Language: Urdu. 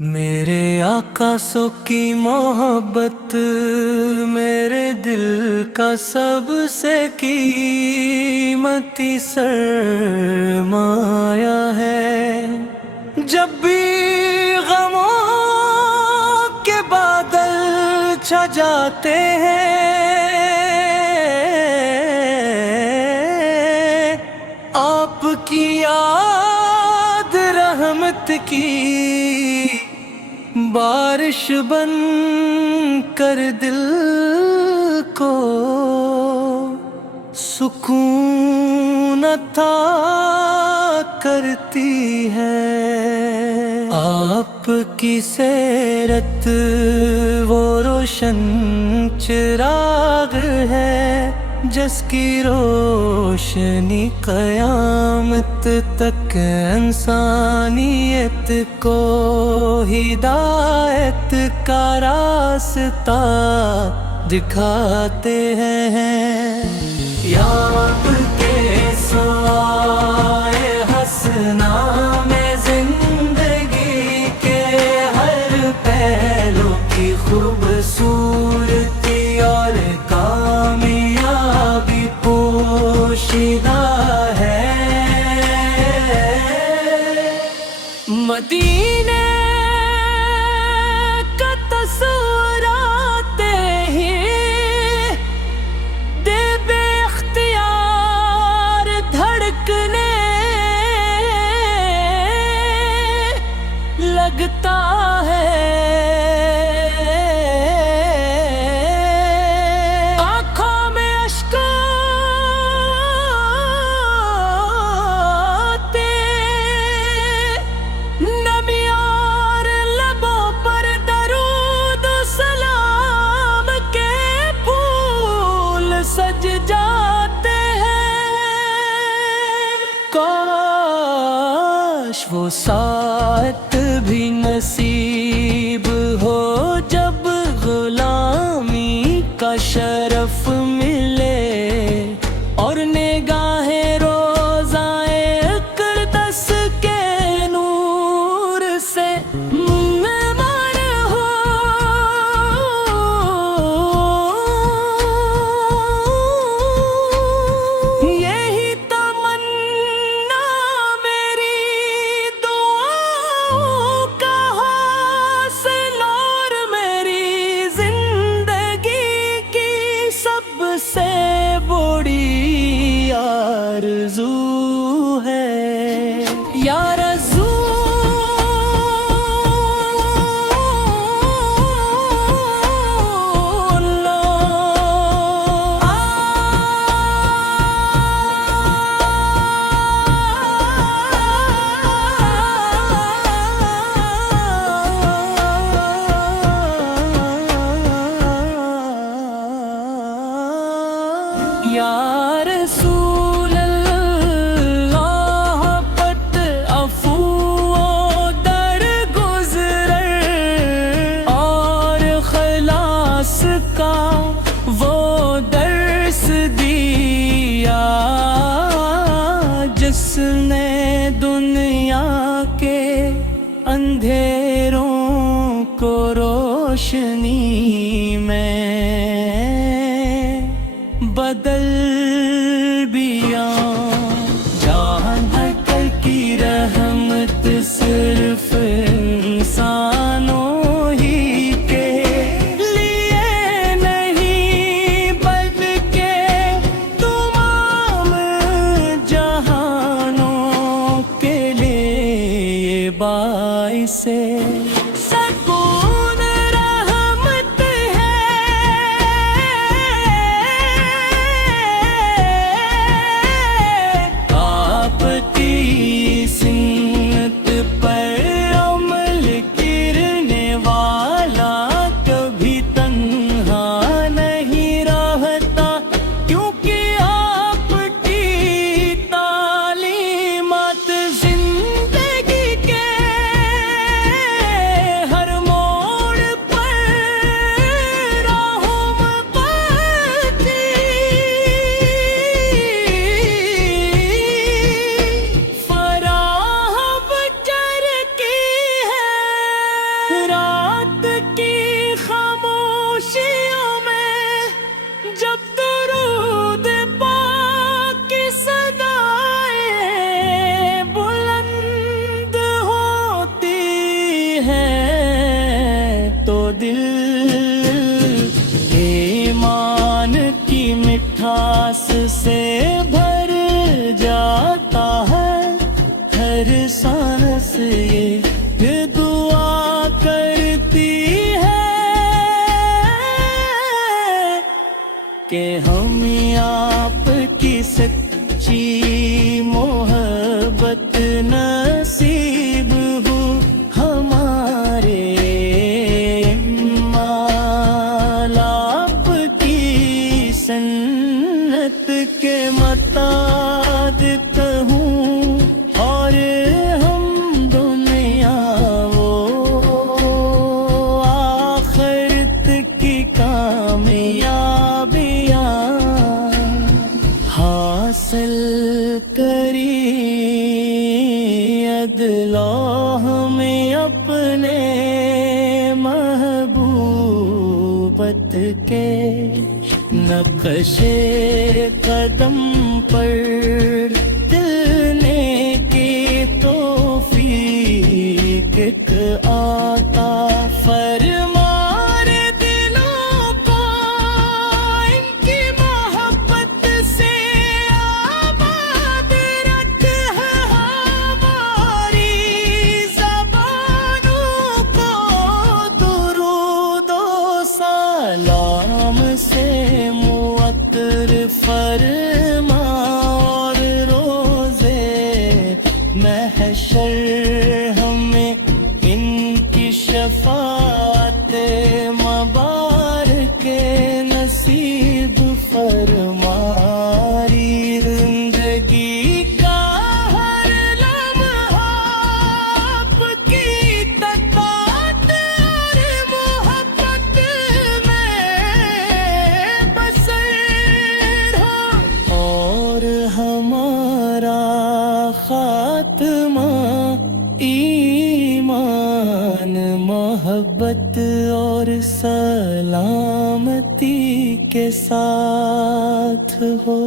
میرے آقا سو کی محبت میرے دل کا سب سے قیمتی سرمایہ ہے۔ جب بھی غموں کے بادل چھا جاتے ہیں، آپ کی یاد رحمت کی بارش بن کر دل کو سکون عطا کرتی ہے۔ آپ کی سیرت وہ روشن چراغ ہے جس کی روشنی قیامت تک انسانیت کو ہدایت کا راستہ دکھاتے ہیں۔ یا آپ کے سوائے حسنا میں زندگی کے ہر پہلو کی خوبصورتی اور کامیابی پوشیدہ ہے۔ مدینے کا تصور آتے ہی دل بے اختیار دھڑکنے لگتا ہے۔ سج جاتے ہیں، کاش وہ ساتھ بھی نصیب ہو جب غلامی کا شرف ملے اور نگاہیں روزائے اقدس کے نور سے سے بڑی آرزو ہے۔ یا رسول یا رسول اللہ، پت عفو در گزر اور خلاص کا وہ درس دیا جس نے دنیا کے اندھیروں کو روشنی میں بدل دیا۔ جہاں کر کی رحمت صرف انسانوں ہی کے لیے نہیں بلکہ تمام جہانوں کے لیے باعث سکون رحمت ہے۔ آپ کی سنت پر عمل کرنے والا کبھی تنہا نہیں رہتا، کیونکہ آپ کی تعلیمات زندگی کے ہے تو دل ایمان کی مٹھاس سے بھر جاتا ہے، ہر سانس یہ دعا کرتی ہے کہ ہم آپ کی سچی محبت نصیب ہو ہمارے مال آپ کی سنت کے مطابق ہوں، اور ہم دنیا وہ آخرت کی کامیابیاں حاصل کری ادلوہ میں اپنے محبوبت کے نقش قدم پر چلنے کی توفیق عطا فرمائے، دلوں کو ان کی محبت سے آباد رکھ، ہماری زبانوں کو درود و سلام سے معطر فرما، اور روزے محشر ہمیں ان کی شفاعت مبارک نصیب فرماری، زندگی کا ہر لمحہ آپ کی اطاعت اور محبت میں بسر ہو، اور ہمارا خاتمہ ایمان، محبت اور سلامتی کے ساتھ ہو۔